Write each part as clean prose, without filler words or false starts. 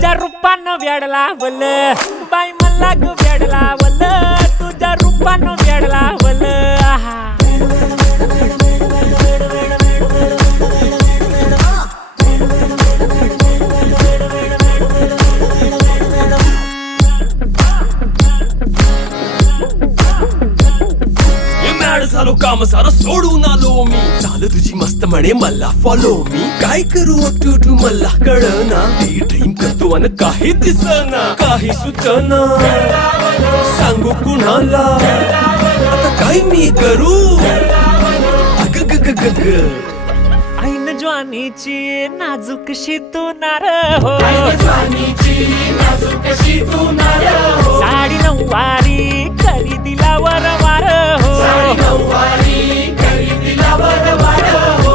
तुझ्या रूपानं वेड लावल बाई मला ग वेड लावल तुझ्या रूपानं वेड लावल आहा झालो काम सारं सोडून आलो मी चाल तुझी मस्त म्हणे मला फॉलो मी काय करू टू मला कळना ती ड्रीम करतो अन काही दिसना काही सुचना सांगू कुणाला आता काय मी करू अग ग ग ग ग ऐन ज्वानीची नाजूकशी तू नार हो साडी नऊवारी करी दिला वरवार हो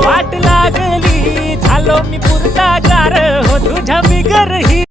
वाट लागली झालो मी पुरता गार हो तुझ्या बिगर ही